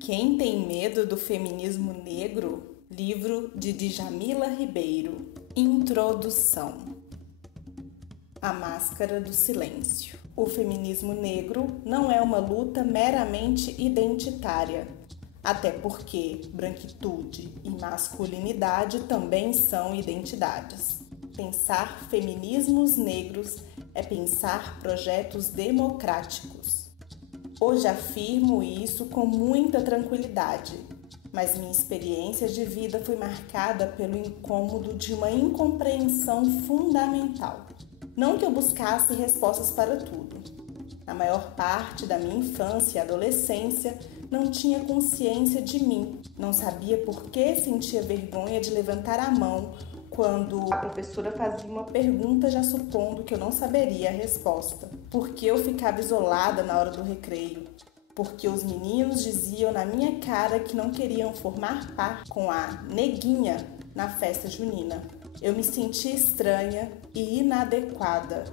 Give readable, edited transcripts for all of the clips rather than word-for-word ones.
Quem tem medo do feminismo negro? Livro de Djamila Ribeiro. Introdução. A máscara do silêncio. O feminismo negro não é uma luta meramente identitária, até porque branquitude e masculinidade também são identidades. Pensar feminismos negros é pensar projetos democráticos. Hoje afirmo isso com muita tranquilidade, mas minha experiência de vida foi marcada pelo incômodo de uma incompreensão fundamental. Não que eu buscasse respostas para tudo. Na maior parte da minha infância e adolescência, não tinha consciência de mim. Não sabia por que sentia vergonha de levantar a mão quando a professora fazia uma pergunta já supondo que eu não saberia a resposta. Por que eu ficava isolada na hora do recreio? Porque os meninos diziam na minha cara que não queriam formar parte com a neguinha na festa junina. Eu me sentia estranha e inadequada.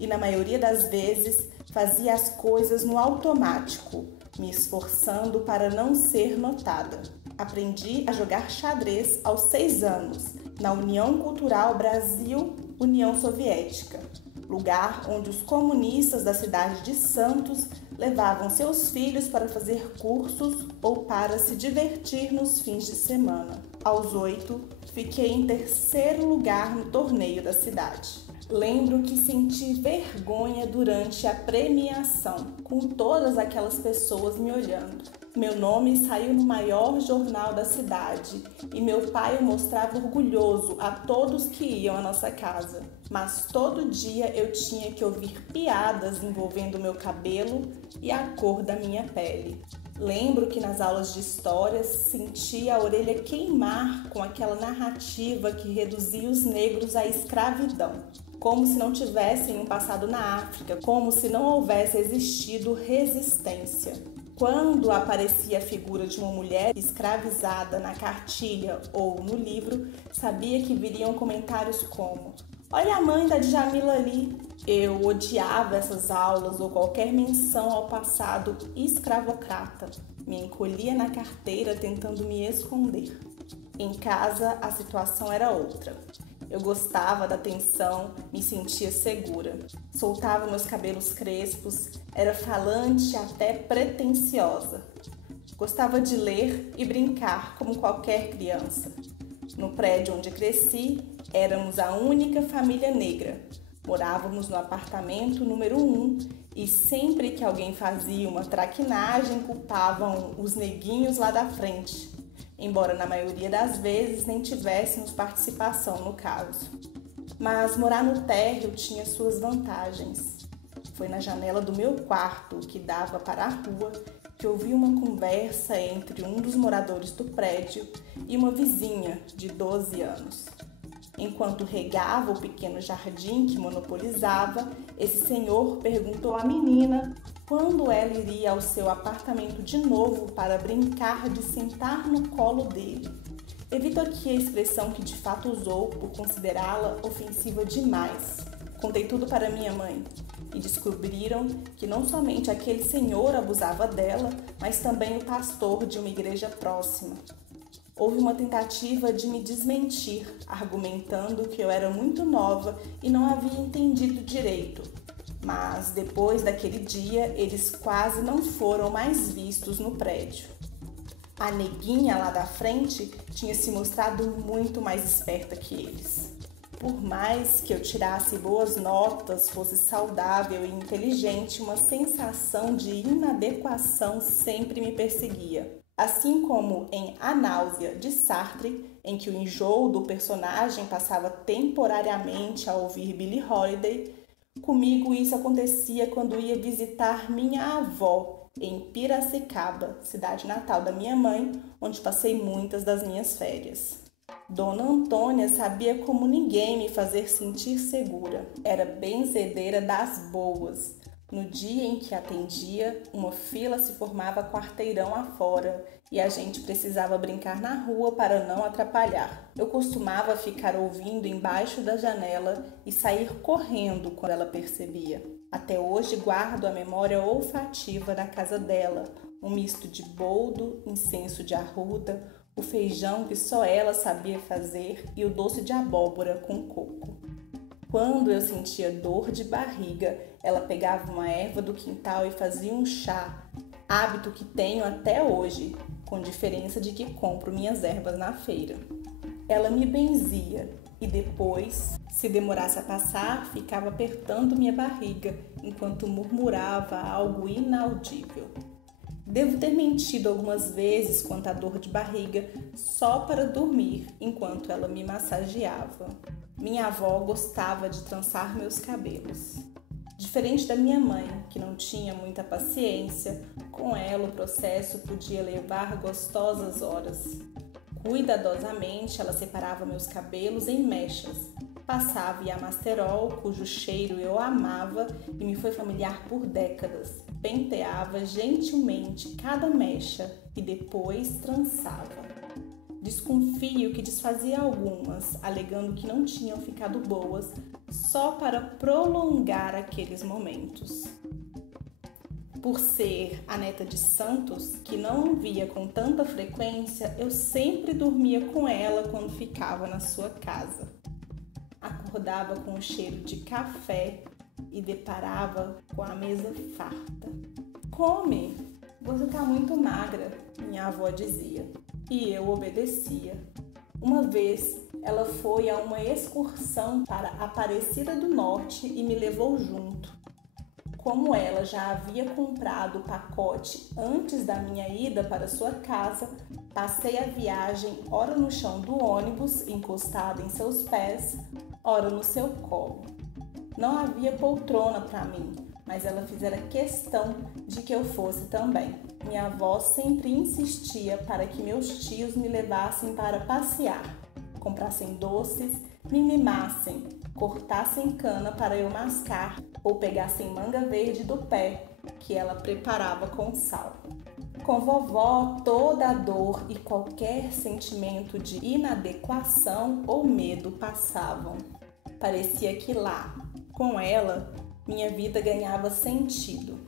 E na maioria das vezes fazia as coisas no automático, me esforçando para não ser notada. Aprendi a jogar xadrez aos 6 anos, na União Cultural Brasil-União Soviética, lugar onde os comunistas da cidade de Santos levavam seus filhos para fazer cursos ou para se divertir nos fins de semana. Aos 8, fiquei em 3º lugar no torneio da cidade. Lembro que senti vergonha durante a premiação, com todas aquelas pessoas me olhando. Meu nome saiu no maior jornal da cidade e meu pai o mostrava orgulhoso a todos que iam à nossa casa. Mas todo dia eu tinha que ouvir piadas envolvendo meu cabelo e a cor da minha pele. Lembro que nas aulas de história sentia a orelha queimar com aquela narrativa que reduzia os negros à escravidão, como se não tivessem um passado na África, como se não houvesse existido resistência. Quando aparecia a figura de uma mulher escravizada na cartilha ou no livro, sabia que viriam comentários como: "Olha a mãe da Djamila ali". Eu odiava essas aulas ou qualquer menção ao passado escravocrata. Me encolhia na carteira tentando me esconder. Em casa, a situação era outra. Eu gostava da atenção, me sentia segura. Soltava meus cabelos crespos, era falante até pretensiosa. Gostava de ler e brincar como qualquer criança. No prédio onde cresci, éramos a única família negra. Morávamos no apartamento número 1 e sempre que alguém fazia uma traquinagem, culpavam os neguinhos lá da frente, embora na maioria das vezes nem tivéssemos participação no caso. Mas morar no térreo tinha suas vantagens. Foi na janela do meu quarto, que dava para a rua, que ouvi uma conversa entre um dos moradores do prédio e uma vizinha de 12 anos. Enquanto regava o pequeno jardim que monopolizava, esse senhor perguntou à menina quando ela iria ao seu apartamento de novo para brincar de sentar no colo dele. Evito aqui a expressão que de fato usou por considerá-la ofensiva demais. Contei tudo para minha mãe e descobriram que não somente aquele senhor abusava dela, mas também o pastor de uma igreja próxima. Houve uma tentativa de me desmentir, argumentando que eu era muito nova e não havia entendido direito. Mas depois daquele dia, eles quase não foram mais vistos no prédio. A neguinha lá da frente tinha se mostrado muito mais esperta que eles. Por mais que eu tirasse boas notas, fosse saudável e inteligente, uma sensação de inadequação sempre me perseguia. Assim como em A Náusea, de Sartre, em que o enjoo do personagem passava temporariamente a ouvir Billie Holiday, comigo isso acontecia quando ia visitar minha avó em Piracicaba, cidade natal da minha mãe, onde passei muitas das minhas férias. Dona Antônia sabia como ninguém me fazer sentir segura. Era benzedeira das boas. No dia em que atendia, uma fila se formava quarteirão afora e a gente precisava brincar na rua para não atrapalhar. Eu costumava ficar ouvindo embaixo da janela e sair correndo quando ela percebia. Até hoje guardo a memória olfativa da casa dela, um misto de boldo, incenso de arruda, o feijão que só ela sabia fazer e o doce de abóbora com coco. Quando eu sentia dor de barriga, ela pegava uma erva do quintal e fazia um chá, hábito que tenho até hoje, com diferença de que compro minhas ervas na feira. Ela me benzia e depois, se demorasse a passar, ficava apertando minha barriga enquanto murmurava algo inaudível. Devo ter mentido algumas vezes quanto à dor de barriga só para dormir enquanto ela me massageava. Minha avó gostava de trançar meus cabelos. Diferente da minha mãe, que não tinha muita paciência, com ela o processo podia levar gostosas horas. Cuidadosamente, ela separava meus cabelos em mechas, passava Yamasterol, cujo cheiro eu amava e me foi familiar por décadas. Penteava gentilmente cada mecha e depois trançava. Desconfio que desfazia algumas, alegando que não tinham ficado boas, só para prolongar aqueles momentos. Por ser a neta de Santos, que não via com tanta frequência, eu sempre dormia com ela quando ficava na sua casa. Acordava com o cheiro de café e deparava com a mesa farta. "Come, você está muito magra", minha avó dizia, e eu obedecia. Uma vez, ela foi a uma excursão para Aparecida do Norte e me levou junto. Como ela já havia comprado o pacote antes da minha ida para sua casa, passei a viagem ora no chão do ônibus, encostada em seus pés, ora no seu colo. Não havia poltrona para mim, mas ela fizera questão de que eu fosse também. Minha avó sempre insistia para que meus tios me levassem para passear, comprassem doces, me mimassem, cortassem cana para eu mascar ou pegassem manga verde do pé, que ela preparava com sal. Com vovó, toda a dor e qualquer sentimento de inadequação ou medo passavam. Parecia que lá, com ela, minha vida ganhava sentido.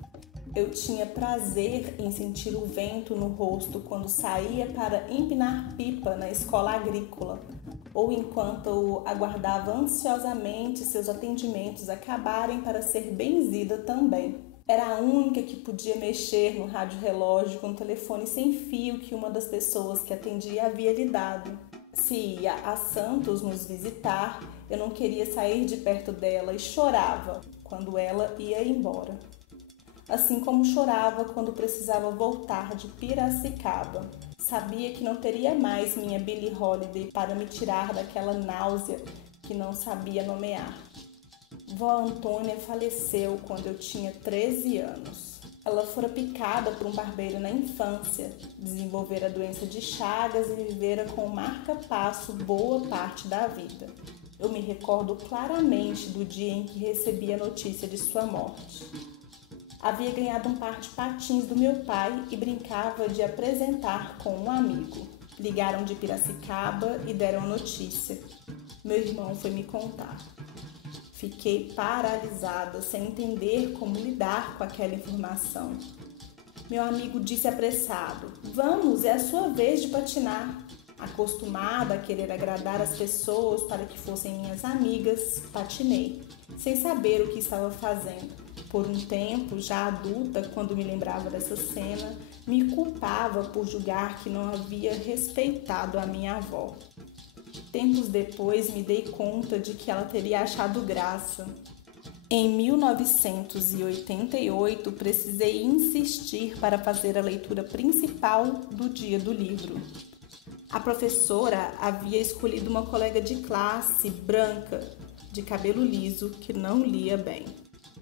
Eu tinha prazer em sentir o vento no rosto quando saía para empinar pipa na escola agrícola, ou enquanto aguardava ansiosamente seus atendimentos acabarem para ser benzida também. Era a única que podia mexer no rádio-relógio com o telefone sem fio que uma das pessoas que atendia havia lhe dado. Se ia a Santos nos visitar, eu não queria sair de perto dela e chorava quando ela ia embora. Assim como chorava quando precisava voltar de Piracicaba. Sabia que não teria mais minha Billie Holiday para me tirar daquela náusea que não sabia nomear. Vó Antônia faleceu quando eu tinha 13 anos. Ela fora picada por um barbeiro na infância, desenvolvera a doença de Chagas e vivera com marca-passo boa parte da vida. Eu me recordo claramente do dia em que recebi a notícia de sua morte. Havia ganhado um par de patins do meu pai e brincava de apresentar com um amigo. Ligaram de Piracicaba e deram a notícia. Meu irmão foi me contar. Fiquei paralisada, sem entender como lidar com aquela informação. Meu amigo disse apressado: "Vamos, é a sua vez de patinar." Acostumada a querer agradar as pessoas para que fossem minhas amigas, patinei, sem saber o que estava fazendo. Por um tempo, já adulta, quando me lembrava dessa cena, me culpava por julgar que não havia respeitado a minha avó. Tempos depois, me dei conta de que ela teria achado graça. Em 1988, precisei insistir para fazer a leitura principal do dia do livro. A professora havia escolhido uma colega de classe branca, de cabelo liso, que não lia bem.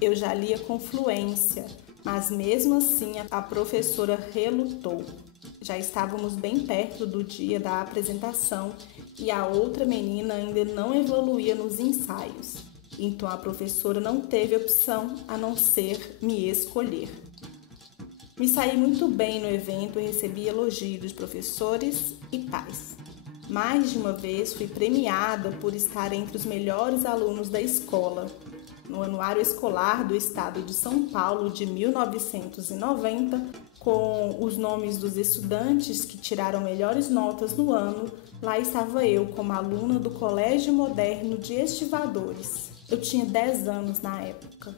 Eu já lia com fluência, mas mesmo assim a professora relutou. Já estávamos bem perto do dia da apresentação e a outra menina ainda não evoluía nos ensaios. Então a professora não teve opção a não ser me escolher. Me saí muito bem no evento e recebi elogios dos professores e pais. Mais de uma vez fui premiada por estar entre os melhores alunos da escola. no Anuário Escolar do Estado de São Paulo de 1990, com os nomes dos estudantes que tiraram melhores notas no ano, lá estava eu como aluna do Colégio Moderno de Estivadores. Eu tinha 10 anos na época.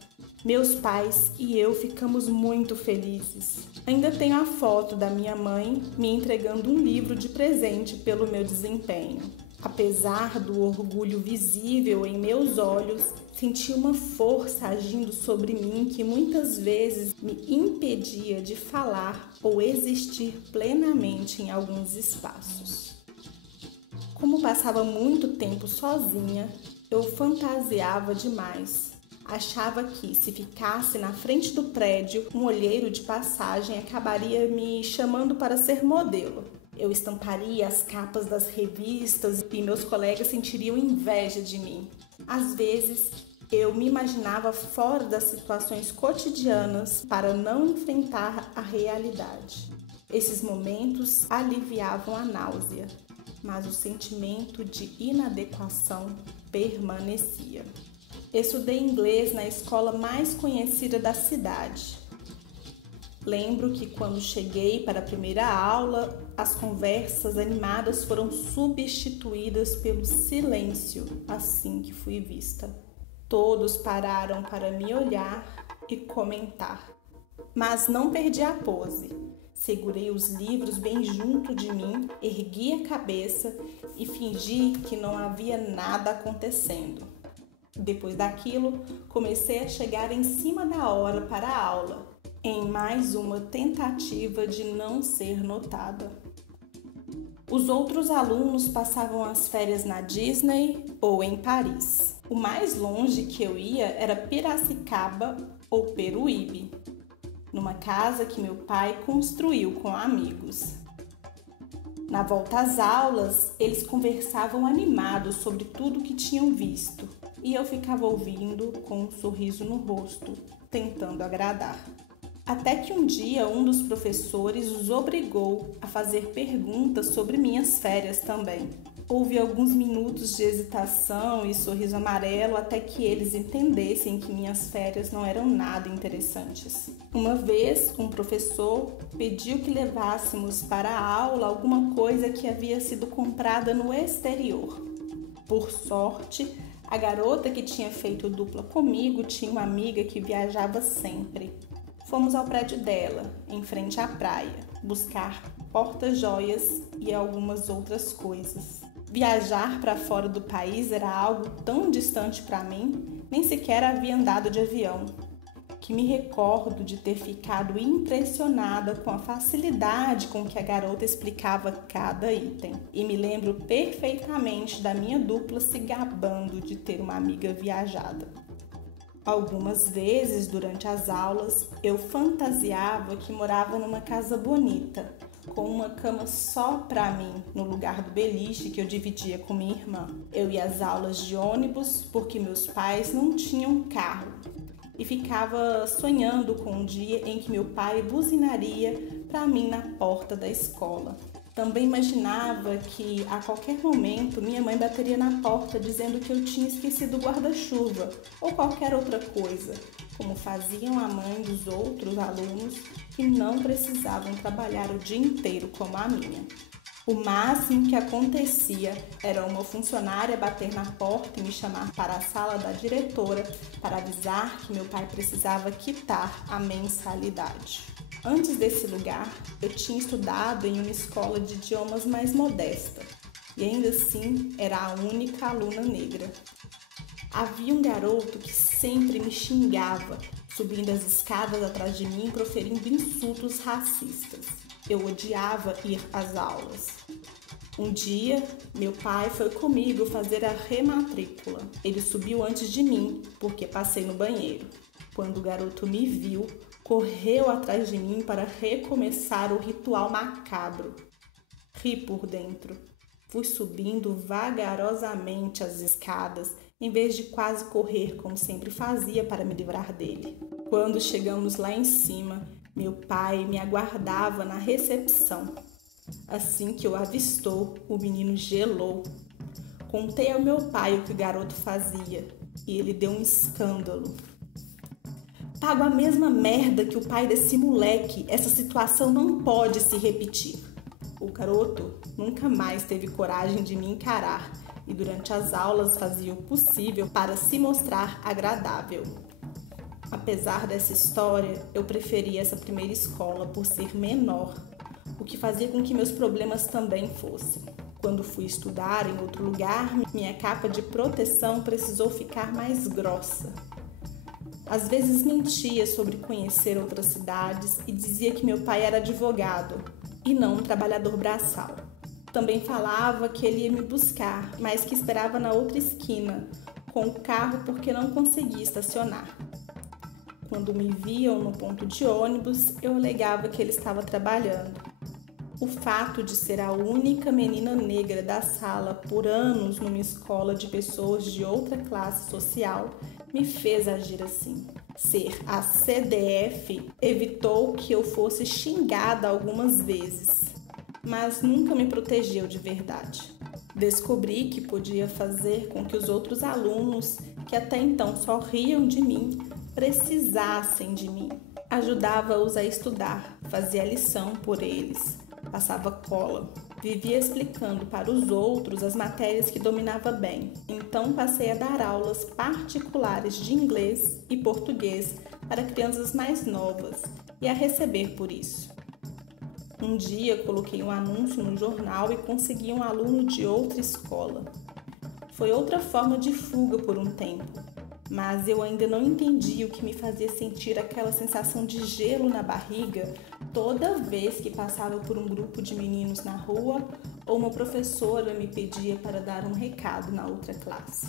Meus pais e eu ficamos muito felizes. Ainda tenho a foto da minha mãe me entregando um livro de presente pelo meu desempenho. Apesar do orgulho visível em meus olhos, senti uma força agindo sobre mim que muitas vezes me impedia de falar ou existir plenamente em alguns espaços. Como passava muito tempo sozinha, eu fantasiava demais. Achava que, se ficasse na frente do prédio, um olheiro de passagem acabaria me chamando para ser modelo. Eu estamparia as capas das revistas e meus colegas sentiriam inveja de mim. Às vezes, eu me imaginava fora das situações cotidianas para não enfrentar a realidade. Esses momentos aliviavam a náusea, mas o sentimento de inadequação permanecia. Estudei inglês na escola mais conhecida da cidade. Lembro que quando cheguei para a primeira aula, as conversas animadas foram substituídas pelo silêncio assim que fui vista. Todos pararam para me olhar e comentar. Mas não perdi a pose. Segurei os livros bem junto de mim, ergui a cabeça e fingi que não havia nada acontecendo. Depois daquilo, comecei a chegar em cima da hora para a aula, em mais uma tentativa de não ser notada. Os outros alunos passavam as férias na Disney ou em Paris. O mais longe que eu ia era Piracicaba ou Peruíbe, numa casa que meu pai construiu com amigos. Na volta às aulas, eles conversavam animados sobre tudo que tinham visto e eu ficava ouvindo com um sorriso no rosto, tentando agradar. Até que um dia um dos professores os obrigou a fazer perguntas sobre minhas férias também. Houve alguns minutos de hesitação e sorriso amarelo até que eles entendessem que minhas férias não eram nada interessantes. Uma vez, um professor pediu que levássemos para a aula alguma coisa que havia sido comprada no exterior. Por sorte, a garota que tinha feito dupla comigo tinha uma amiga que viajava sempre. Fomos ao prédio dela, em frente à praia, buscar porta-joias e algumas outras coisas. Viajar para fora do país era algo tão distante para mim, nem sequer havia andado de avião, que me recordo de ter ficado impressionada com a facilidade com que a garota explicava cada item. E me lembro perfeitamente da minha dupla se gabando de ter uma amiga viajada. Algumas vezes, durante as aulas, eu fantasiava que morava numa casa bonita, com uma cama só para mim, no lugar do beliche que eu dividia com minha irmã. Eu ia às aulas de ônibus porque meus pais não tinham carro e ficava sonhando com um dia em que meu pai buzinaria para mim na porta da escola. Também imaginava que a qualquer momento minha mãe bateria na porta dizendo que eu tinha esquecido o guarda-chuva ou qualquer outra coisa, como faziam a mãe dos outros alunos que não precisavam trabalhar o dia inteiro como a minha. O máximo que acontecia era uma funcionária bater na porta e me chamar para a sala da diretora para avisar que meu pai precisava quitar a mensalidade. Antes desse lugar, eu tinha estudado em uma escola de idiomas mais modesta e ainda assim era a única aluna negra. Havia um garoto que sempre me xingava, subindo as escadas atrás de mim, proferindo insultos racistas. Eu odiava ir às aulas. Um dia, meu pai foi comigo fazer a rematrícula. Ele subiu antes de mim, porque passei no banheiro. Quando o garoto me viu, correu atrás de mim para recomeçar o ritual macabro. Ri por dentro. Fui subindo vagarosamente as escadas, em vez de quase correr como sempre fazia para me livrar dele. Quando chegamos lá em cima, meu pai me aguardava na recepção. Assim que o avistou, o menino gelou. Contei ao meu pai o que o garoto fazia. e ele deu um escândalo. Pago a mesma merda que o pai desse moleque. Essa situação não pode se repetir. O garoto nunca mais teve coragem de me encarar e durante as aulas fazia o possível para se mostrar agradável. Apesar dessa história, eu preferia essa primeira escola por ser menor, o que fazia com que meus problemas também fossem. Quando fui estudar em outro lugar, minha capa de proteção precisou ficar mais grossa. Às vezes mentia sobre conhecer outras cidades e dizia que meu pai era advogado e não um trabalhador braçal. Também falava que ele ia me buscar, mas que esperava na outra esquina, com o carro porque não conseguia estacionar. Quando me viam no ponto de ônibus, eu alegava que ele estava trabalhando. O fato de ser a única menina negra da sala por anos numa escola de pessoas de outra classe social me fez agir assim. Ser a CDF evitou que eu fosse xingada algumas vezes, mas nunca me protegeu de verdade. Descobri que podia fazer com que os outros alunos, que até então só riam de mim, precisassem de mim. Ajudava-os a estudar, fazia lição por eles, passava cola. Vivia explicando para os outros as matérias que dominava bem. Então passei a dar aulas particulares de inglês e português para crianças mais novas e a receber por isso. Um dia coloquei um anúncio no jornal e consegui um aluno de outra escola. Foi outra forma de fuga por um tempo, mas eu ainda não entendi o que me fazia sentir aquela sensação de gelo na barriga toda vez que passava por um grupo de meninos na rua ou uma professora me pedia para dar um recado na outra classe.